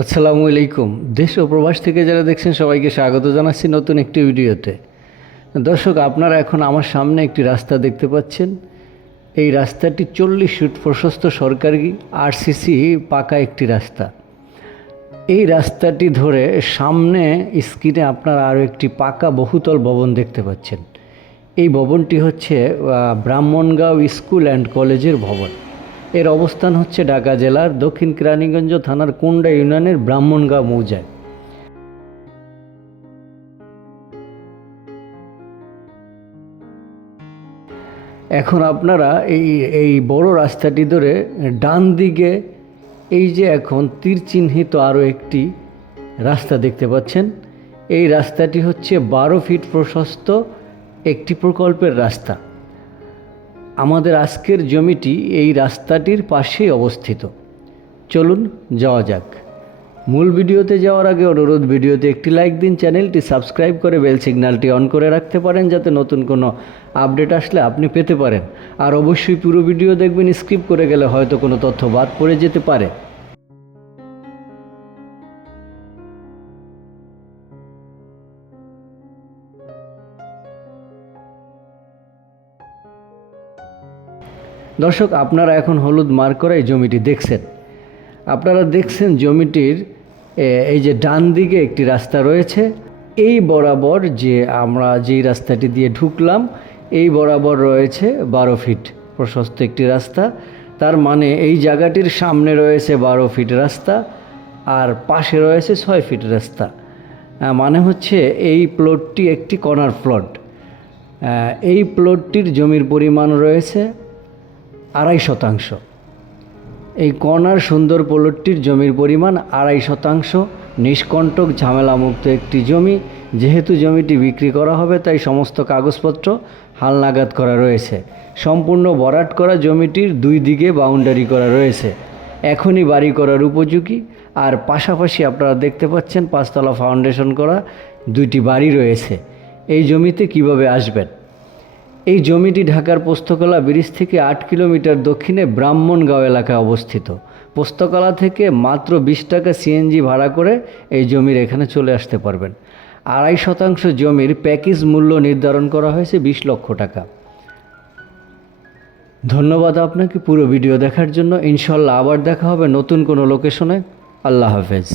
আসসালামু আলাইকুম। দেশ ও প্রবাস থেকে যারা দেখছেন, সবাইকে স্বাগত জানাচ্ছি নতুন একটি ভিডিওতে। দর্শক, আপনারা এখন আমার সামনে একটি রাস্তা দেখতে পাচ্ছেন। এই রাস্তাটি চল্লিশ ফুট প্রশস্ত সরকারি আরসিসি পাকা একটি রাস্তা। এই রাস্তাটি ধরে সামনে স্ক্রিনে আপনারা আরও একটি পাকা বহুতল ভবন দেখতে পাচ্ছেন। এই ভবনটি হচ্ছে ব্রাহ্মণগাঁও স্কুল অ্যান্ড কলেজের ভবন। এর অবস্থান হচ্ছে ঢাকা জেলার দক্ষিণ কেরানীগঞ্জ থানার কোন্ডা ইউনিয়নের ব্রাহ্মণগাঁও মৌজায়। এখন আপনারা এই এই বড় রাস্তাটি ধরে ডান দিকে এই যে এখন তীর চিহ্নিত আরও একটি রাস্তা দেখতে পাচ্ছেন। এই রাস্তাটি হচ্ছে বারো ফিট প্রশস্ত একটি প্রকল্পের রাস্তা। আমাদের আজকের জমিটি এই রাস্তাটির পাশেই অবস্থিত। চলুন যাওয়া যাক। মূল ভিডিওতে যাওয়ার আগে অনুরোধ, ভিডিওতে একটি লাইক দিন, চ্যানেলটি সাবস্ক্রাইব করে বেল সিগন্যালটি অন করে রাখতে পারেন যাতে নতুন কোনো আপডেট আসলে আপনি পেতে পারেন। আর অবশ্যই পুরো ভিডিও দেখবেন, স্কিপ করে গেলে হয়তো কোনো তথ্য বাদ পড়ে যেতে পারে। দর্শক, আপনারা এখন হলুদ মার্ক করে এই জমিটি দেখছেন। আপনারা দেখছেন জমিটির এই যে ডান দিকে একটি রাস্তা রয়েছে। এই বরাবর যে আমরা যেই রাস্তাটি দিয়ে ঢুকলাম, এই বরাবর রয়েছে বারো ফিট প্রশস্ত একটি রাস্তা। তার মানে এই জায়গাটির সামনে রয়েছে বারো ফিট রাস্তা, আর পাশে রয়েছে ছয় ফিট রাস্তা। মানে হচ্ছে এই প্লটটি একটি কর্নার প্লট এই প্লটটির জমির পরিমাণ রয়েছে আড়াই শতাংশ। এই কর্নার সুন্দর প্লটটির জমির পরিমাণ আড়াই শতাংশ। নিষ্কণ্টক ঝামেলামুক্ত একটি জমি। যেহেতু জমিটি বিক্রি করা হবে, তাই সমস্ত কাগজপত্র হালনাগাদ করা রয়েছে। সম্পূর্ণ বরাট করা জমিটির দুই দিকে বাউন্ডারি করা রয়েছে। এখনই বাড়ি করার উপযোগী। আর পাশাপাশি আপনারা দেখতে পাচ্ছেন, পাঁচতলা ফাউন্ডেশন করা দুইটি বাড়ি রয়েছে। এই জমিতে কীভাবে আসবেন? এই জমিটি ঢাকার পোস্তকলা ব্রিজ থেকে আট কিলোমিটার দক্ষিণে ব্রাহ্মণগাঁও এলাকায় অবস্থিত। পোস্তকলা থেকে মাত্র বিশ টাকা সিএনজি ভাড়া করে এই জমির এখানে চলে আসতে পারবেন। আড়াই শতাংশ জমির প্যাকেজ মূল্য নির্ধারণ করা হয়েছে বিশ লক্ষ টাকা। ধন্যবাদ আপনাকে পুরো ভিডিও দেখার জন্য। ইনশাল্লাহ আবার দেখা হবে নতুন কোনো লোকেশনে। আল্লাহ হাফেজ।